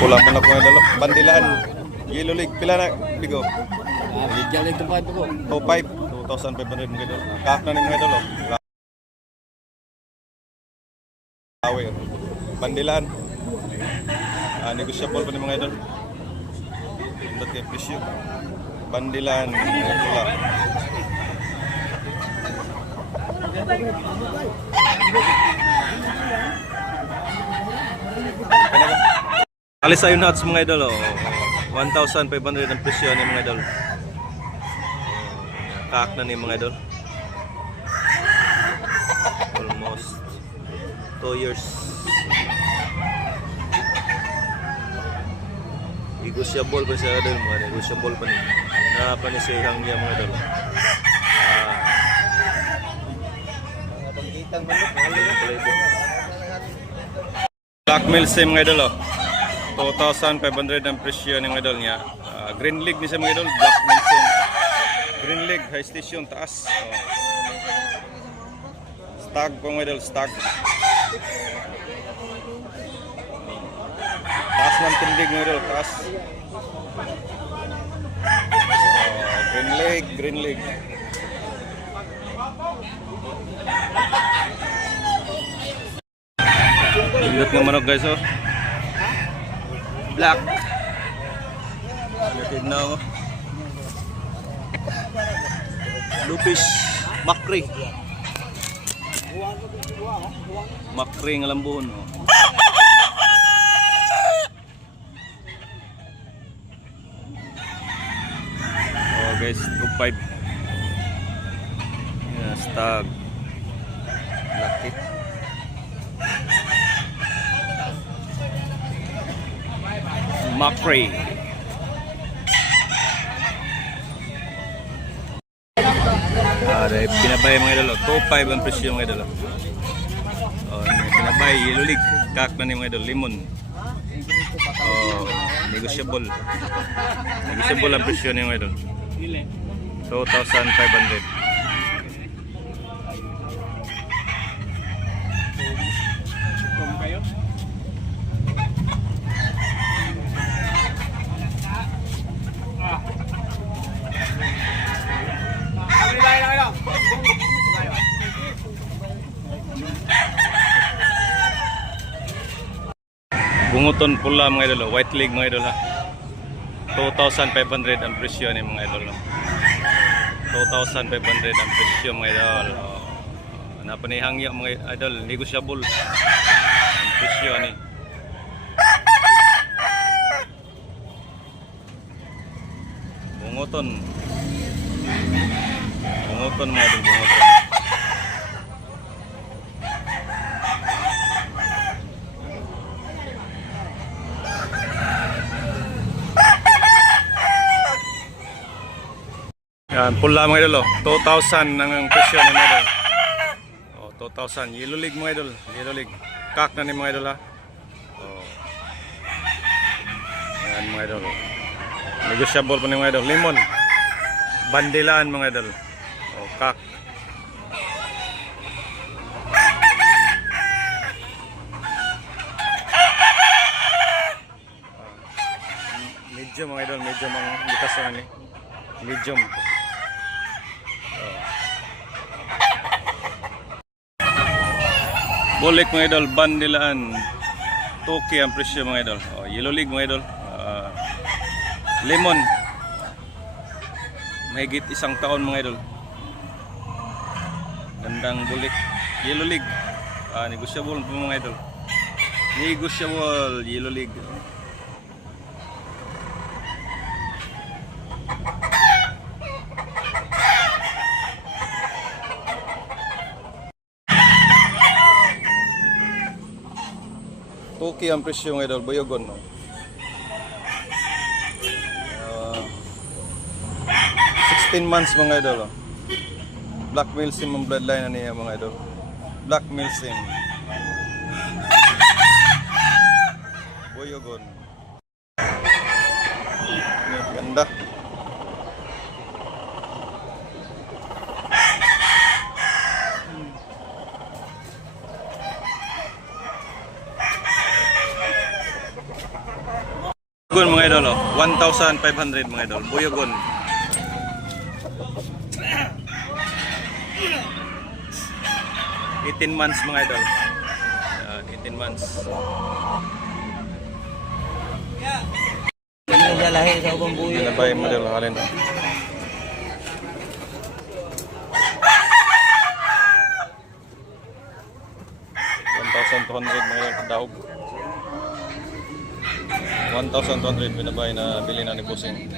Pulang mo na po mga idol. Bandilaan. Yellow League. Pila na, Bigo? Bigyan ito pa ito ko. 2.5. 2,500 mga idol. Kahak na ni mga idol. Lawi. Bandilaan. Negosyable pa ni mga idol. Pindot kay presyo. Bandilaan. Pula. Alisay nuts mga idol. 1,500 ang presyo ni mga idol. Kahak na ni mga idol. Almost 2 years. Negosyable pa siya idol mga. Negosyable pa ni. Napanisihang niya mga idol. Black Milsim mga idol. 2,500 ang presyo ng mga idol niya. Green League ni siya mga idol. Black Milsim. Green League, high station, taas. Stag po mga idol, stag. Taas ng tindig mga idol, taas. Green League, Green League. Indot ng manok guys oh. Black. Latid na oh. Lupis, makri. Makri ng lambuhon oh. Oh guys, 2.5. Yeah, stag. Laki. Makri. Dahil pinabay mga idol, 2.5 ang presyo mga idol. Pinabay, yellow league, kak na ni mga idol, limon. Negosyable. Negosyable ang presyo ni mga idol. 2,500. Bunguton pula mga idol, white leg mga idol ha. 2,500 ang presyo ni mga idol. 2,500 ang presyo mga idol. Napanihang yung mga idol, negosyable ang presyo ni. Bunguton. Bunguton mga idol, bunguton. Yan, pula mga idol, 2,000 ang presyo ni mga idol. 2,000, yellow league mga idol, yellow league. Kak na ni mga idol ha. Yan mga idol. Negosyable pa ni mga idol, limon. Bandilaan mga idol. Kak. Medium mga idol, medium ang likas na ni. Medium. Bolik mga idol, bandilaan. Toki ang presyo mga idol. Yellow league mga idol. Lemon. Mahigit 1 taon mga idol. Gandang bolik. Yellow league. Negosyable po mga idol. Negosyable, yellow league. Toki ang presyo mga idol, Boyogon. 16 months mga idol. Black Milsim ang bloodline na niya mga idol. Black Milsim. Boyogon. Ganda. Buyogon mga idol, 1,500 mga idol. Buyogon. $18 months mga idol. 18 months. Ano sa lahi sa ubang buyo? Yan na ba yung model halin na? $1,200 mga idol daog. 1,200 binabay na bili na ni Busing.